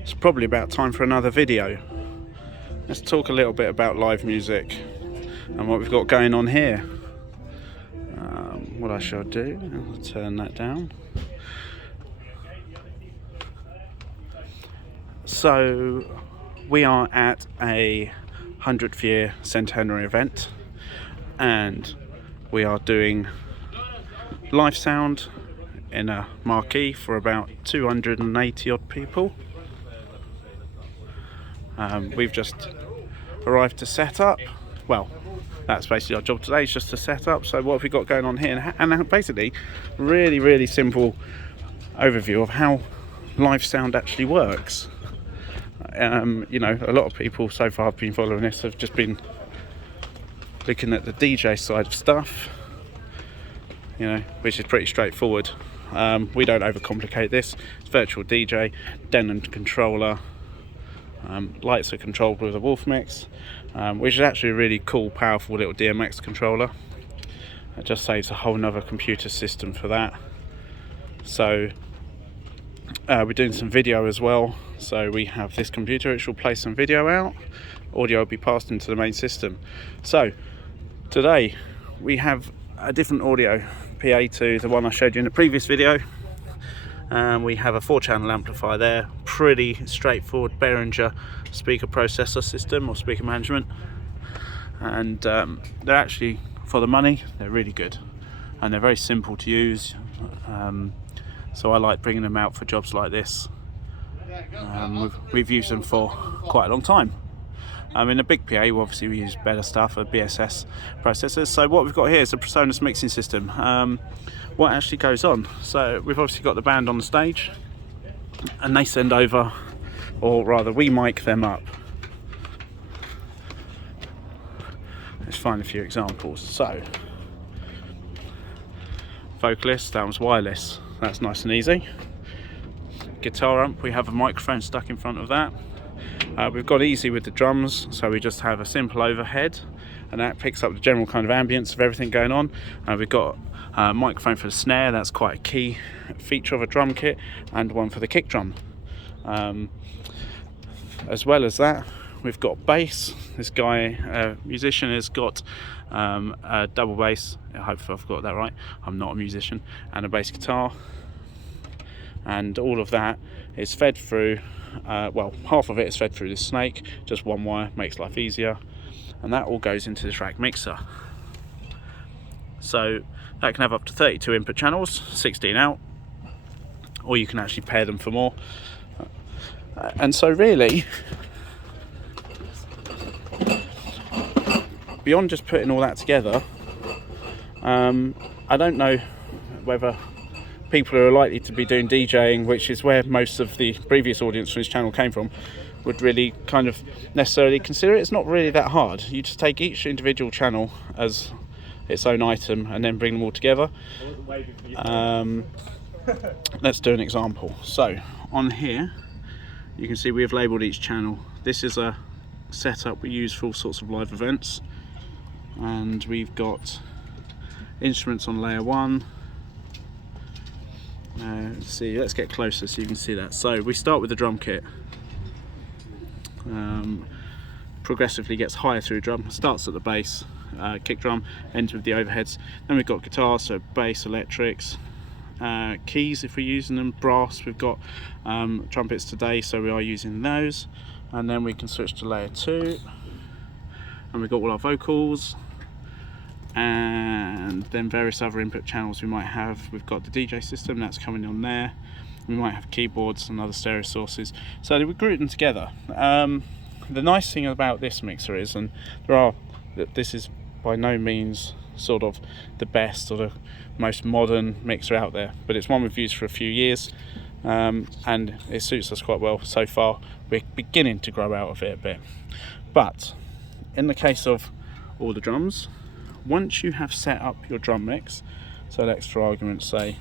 It's probably about time for another video. Let's talk a little bit about live music and what we've got going on here. What I shall do, I'll turn that down. So we are at a 100th year centenary event, and we are doing live sound in a marquee for about 280 odd people. We've just arrived to set up. Well, that's basically our job today, is just to set up. So what have we got going on here? And basically, really simple overview of how live sound actually works. You know, a lot of people so far have been following this, have just been looking at the DJ side of stuff, you know, which is pretty straightforward. We don't overcomplicate this. It's virtual DJ, Denon controller, lights are controlled with a Wolf Mix, which is actually a really cool, powerful little DMX controller. It just saves a whole nother computer system for that. So we're doing some video as well. So we have this computer, which will play some video out. Audio will be passed into the main system. So today we have a different audio PA to the one I showed you in the previous video. We have a 4-channel amplifier there, pretty straightforward Behringer speaker processor system or speaker management, and they're actually, for the money, they're really good, and they're very simple to use. So I like bringing them out for jobs like this. We've used them for quite a long time. In a big PA, obviously we use better stuff, BSS processors. So what we've got here is a PreSonus mixing system. What actually goes on? So we've obviously got the band on the stage, and they send over, or rather we mic them up. Let's find a few examples. So vocalist, that was wireless. That's nice and easy. Guitar amp, we have a microphone stuck in front of that. We've got easy with the drums, so we just have a simple overhead, and that picks up the general kind of ambience of everything going on. We've got a microphone for the snare, that's quite a key feature of a drum kit, and one for the kick drum. As well as that, we've got bass. This guy, musician, has got a double bass. I hope I've got that right. I'm not a musician. And a bass guitar. And all of that is fed through, well, half of it is fed through this snake, just one wire, makes life easier. And that all goes into this rack mixer. So that can have up to 32 input channels, 16 out, or you can actually pair them for more. And so really, beyond just putting all that together, I don't know whether people who are likely to be doing DJing, which is where most of the previous audience for this channel came from, would really kind of necessarily consider it. It's not really that hard. You just take each individual channel as its own item and then bring them all together. Let's do an example. So on here you can see we have labelled each channel. This is a setup we use for all sorts of live events, and we've got instruments on layer 1. Let's get closer so you can see that. So we start with the drum kit. Progressively gets higher through drum, starts at the bass, kick drum, ends with the overheads. Then we've got guitars, so bass, electrics, keys if we're using them, brass. We've got trumpets today, so we are using those. And then we can switch to layer 2, and we've got all our vocals, and then various other input channels we might have. We've got the DJ system, that's coming on there. We might have keyboards and other stereo sources, so we group them together. The nice thing about this mixer is, and this is by no means sort of the best or the most modern mixer out there, but it's one we've used for a few years, and it suits us quite well so far. We're beginning to grow out of it a bit, but in the case of all the drums, once you have set up your drum mix, so let's for argument's say,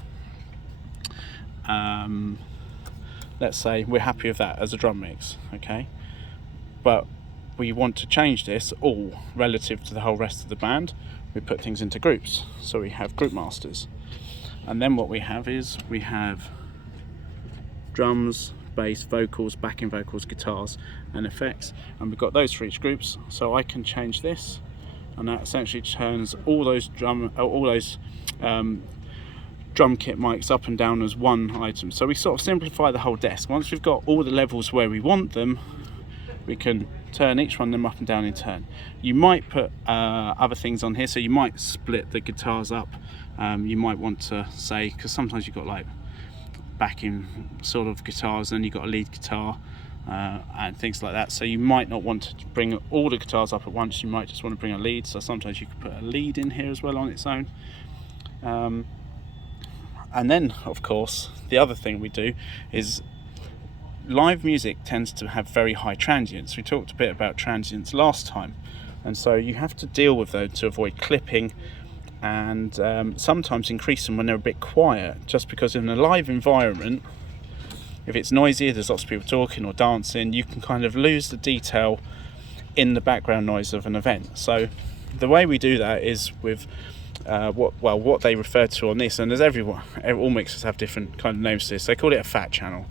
let's say we're happy with that as a drum mix, okay, but we want to change this all relative to the whole rest of the band. We put things into groups, so we have group masters, and then what we have is we have drums, bass, vocals, backing vocals, guitars and effects, and we've got those for each groups. So I can change this, and that essentially turns all those drum kit mics up and down as one item. So we sort of simplify the whole desk. Once we've got all the levels where we want them, we can turn each one of them up and down in turn. You might put other things on here, so you might split the guitars up. You might want to say, because sometimes you've got like backing sort of guitars, and you've got a lead guitar and things like that, so you might not want to bring all the guitars up at once. You might just want to bring a lead, so sometimes you could put a lead in here as well on its own. And then of course the other thing we do is live music tends to have very high transients. We talked a bit about transients last time, and so you have to deal with those to avoid clipping, and sometimes increase them when they're a bit quiet, just because in a live environment, if it's noisy, there's lots of people talking or dancing, you can kind of lose the detail in the background noise of an event. So the way we do that is with what they refer to on this, and there's all mixers have different kind of names to this. They call it a fat channel,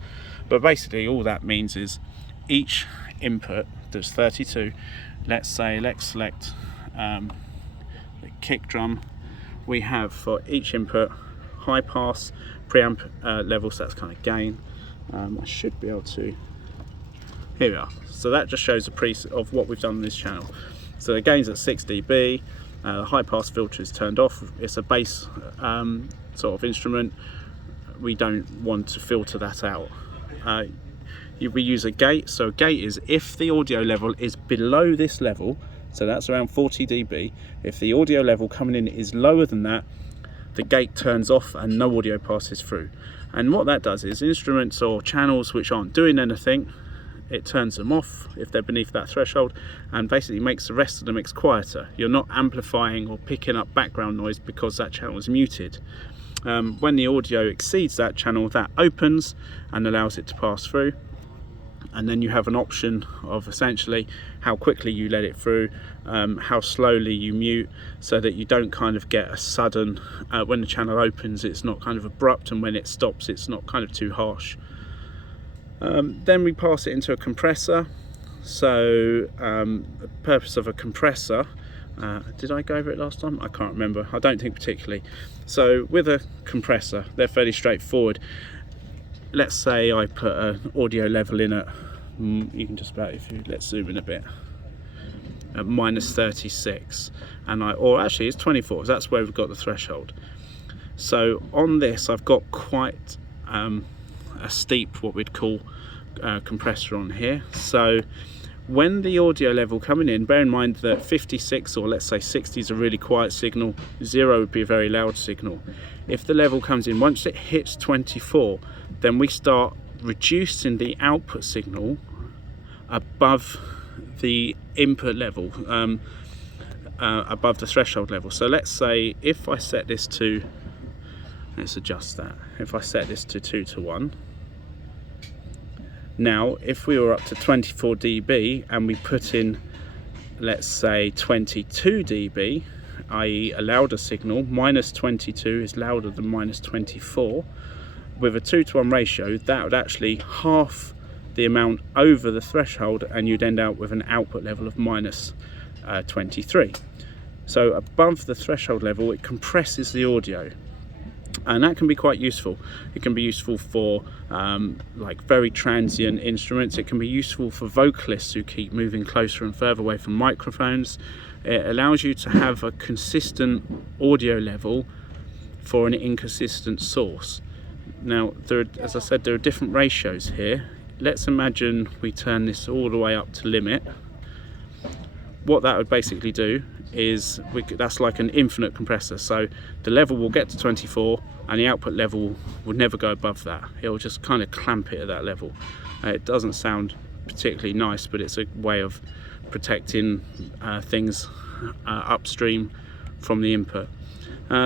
but basically all that means is each input, there's 32, let's select the kick drum. We have for each input high pass, preamp level, so that's kind of gain. I should be able to, here we are. So that just shows a preset of what we've done on this channel. So the gain's at 6 dB, the high pass filter is turned off. It's a bass sort of instrument. We don't want to filter that out. We use a gate. So a gate is if the audio level is below this level, so that's around 40 dB. If the audio level coming in is lower than that, the gate turns off and no audio passes through. And what that does is instruments or channels which aren't doing anything, it turns them off if they're beneath that threshold, and basically makes the rest of the mix quieter. You're not amplifying or picking up background noise because that channel is muted. When the audio exceeds that channel, that opens and allows it to pass through, and then you have an option of essentially how quickly you let it through, how slowly you mute, so that you don't kind of get a sudden, when the channel opens it's not kind of abrupt, and when it stops it's not kind of too harsh. Then we pass it into a compressor. So the purpose of a compressor, did I go over it last time? I can't remember. I don't think particularly. So with a compressor, they're fairly straightforward. Let's say I put an audio level in at, you can just about, let's zoom in a bit, at -36, and or actually it's 24, so that's where we've got the threshold. So on this I've got quite a steep, what we'd call compressor on here. So when the audio level coming in, bear in mind that 56 or let's say 60 is a really quiet signal, 0 would be a very loud signal. If the level comes in, once it hits 24, then we start reducing the output signal above the input level, above the threshold level. So let's say if I set this to, let's adjust that, if I set this to 2 to 1, now if we were up to 24 dB and we put in, let's say 22 dB, i.e. a louder signal, -22 is louder than -24, with a 2 to 1 ratio, that would actually half the amount over the threshold, and you'd end up with an output level of -23. So above the threshold level, it compresses the audio, and that can be quite useful. It can be useful for like very transient instruments. It can be useful for vocalists who keep moving closer and further away from microphones. It allows you to have a consistent audio level for an inconsistent source. Now, as I said, there are different ratios here. Let's imagine we turn this all the way up to limit. What that would basically do is, that's like an infinite compressor. So the level will get to 24 and the output level will never go above that. It will just kind of clamp it at that level. It doesn't sound particularly nice, but it's a way of protecting things upstream from the input.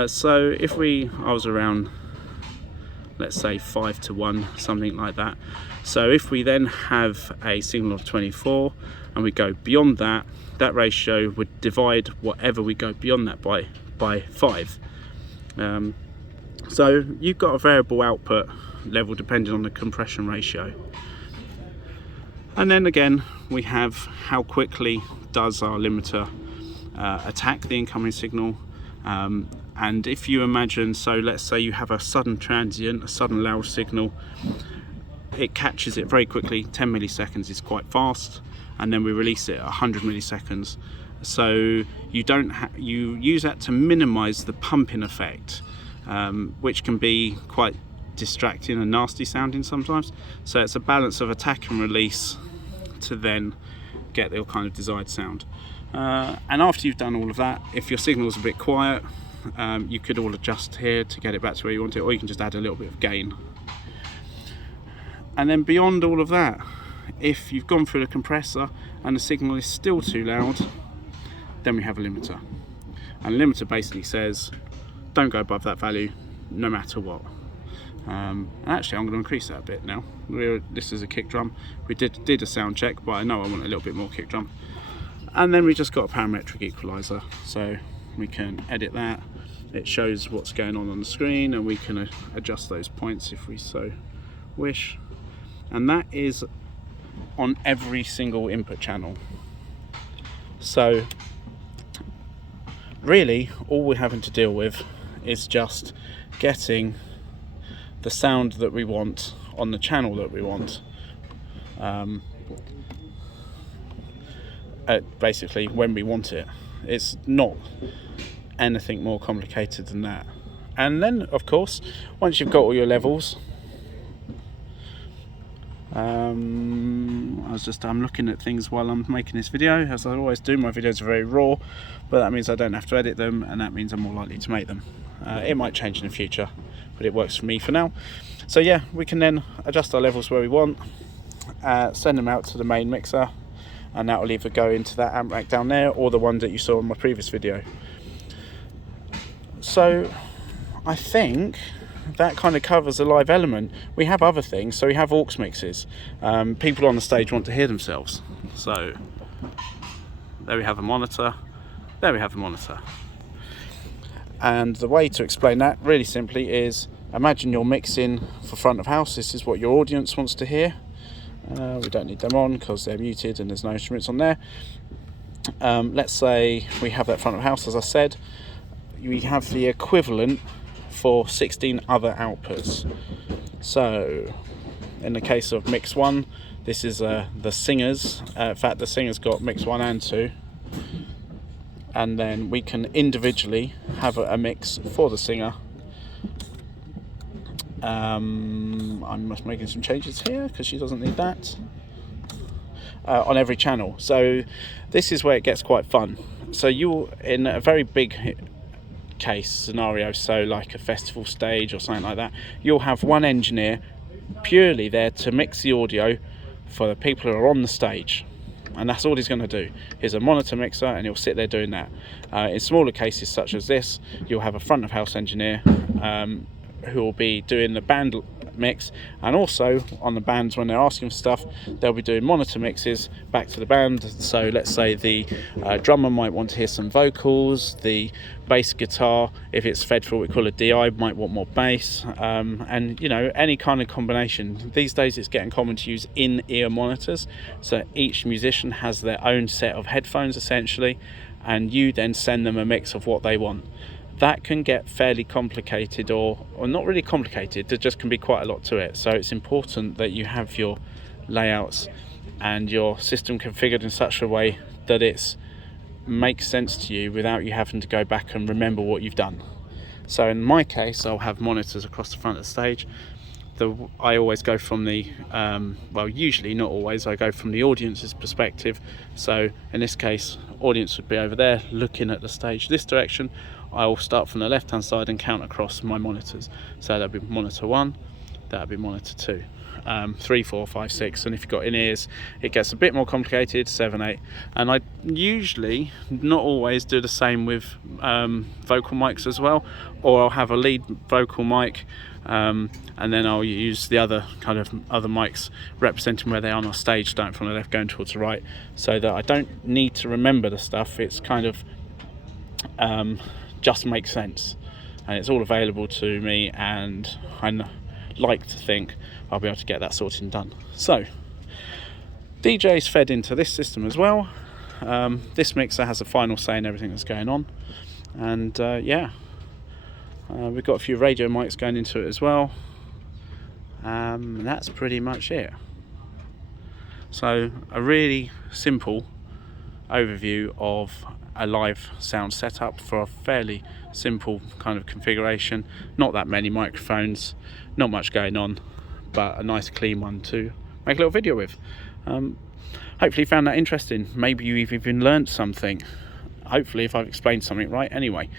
So if I was around, let's say 5 to 1, something like that. So if we then have a signal of 24 and we go beyond that, that ratio would divide whatever we go beyond that by 5. So you've got a variable output level depending on the compression ratio. And then again we have how quickly does our limiter attack the incoming signal. And if you imagine, so let's say you have a sudden transient, a sudden loud signal, it catches it very quickly. 10 milliseconds is quite fast, and then we release it at 100 milliseconds. So you use that to minimize the pumping effect, which can be quite distracting and nasty sounding sometimes. So it's a balance of attack and release to then get the kind of desired sound. And after you've done all of that, if your signal's a bit quiet, you could all adjust here to get it back to where you want it, or you can just add a little bit of gain. And then beyond all of that, if you've gone through the compressor and the signal is still too loud, then we have a limiter. And the limiter basically says, don't go above that value, no matter what. And actually I'm going to increase that a bit now. This is a kick drum. We did a sound check, but I know I want a little bit more kick drum. And then we just got a parametric equalizer, so we can edit that. It shows what's going on the screen, and we can adjust those points if we so wish. And that is on every single input channel. So really all we're having to deal with is just getting the sound that we want on the channel that we want, basically when we want it. It's not anything more complicated than that. And then of course, once you've got all your levels, I'm looking at things while I'm making this video, as I always do. My videos are very raw, but that means I don't have to edit them, and that means I'm more likely to make them. It might change in the future, but it works for me for now. So yeah, we can then adjust our levels where we want, send them out to the main mixer, and that will either go into that amp rack down there or the one that you saw in my previous video. So I think that kind of covers the live element. We have other things, so we have aux mixes. People on the stage want to hear themselves, so there we have a monitor, there we have a monitor. And the way to explain that really simply is, imagine you're mixing for front of house. This is what your audience wants to hear. We don't need them on because they're muted and there's no instruments on there. Let's say we have that front of house, as I said. We have the equivalent for 16 other outputs. So in the case of mix 1, this is the singers. In fact, the singers got mix 1 and 2, and then we can individually have a mix for the singer. I'm just making some changes here because she doesn't need that, on every channel. So this is where it gets quite fun. So you're in a very big case scenario, so like a festival stage or something like that, you'll have one engineer purely there to mix the audio for the people who are on the stage, and that's all he's going to do. Here's a monitor mixer, and he'll sit there doing that. In smaller cases such as this, you'll have a front of house engineer who will be doing the band mix, and also on the bands, when they're asking for stuff, they'll be doing monitor mixes back to the band. So let's say the drummer might want to hear some vocals, the bass guitar, if it's fed for what we call a DI, might want more bass, and you know, any kind of combination. These days it's getting common to use in-ear monitors, so each musician has their own set of headphones essentially, and you then send them a mix of what they want. That can get fairly complicated, or not really complicated, there just can be quite a lot to it. So it's important that you have your layouts and your system configured in such a way that it makes sense to you without you having to go back and remember what you've done. So in my case, I'll have monitors across the front of the stage. I always go from the, well, usually, not always, I go from the audience's perspective. So in this case, audience would be over there looking at the stage this direction. I will start from the left hand side and count across my monitors. So that'll be monitor 1, that'll be monitor 2, 3, 4, 5, 6, and if you've got in-ears it gets a bit more complicated, 7, 8. And I usually, not always, do the same with vocal mics as well, or I'll have a lead vocal mic, and then I'll use the other mics representing where they are on our stage, starting from the left going towards the right, so that I don't need to remember the stuff. It's kind of just makes sense, and it's all available to me, and like to think I'll be able to get that sorted and done. So DJ's fed into this system as well. This mixer has a final say in everything that's going on, and we've got a few radio mics going into it as well. And that's pretty much it. So a really simple overview of a live sound setup for a fairly simple kind of configuration. Not that many microphones, not much going on, but a nice clean one to make a little video with. Hopefully you found that interesting. Maybe you've even learned something. Hopefully if I've explained something right. Anyway,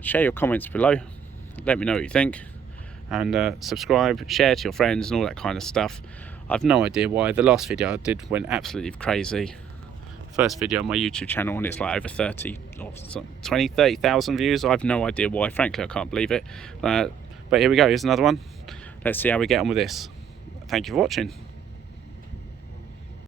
share your comments below, let me know what you think, and subscribe, share to your friends and all that kind of stuff. I've no idea why the last video I did went absolutely crazy. First video on my YouTube channel, and it's like over 30,000 views. I've no idea why, frankly I can't believe it, but here we go, here's another one. Let's see how we get on with this. Thank you for watching.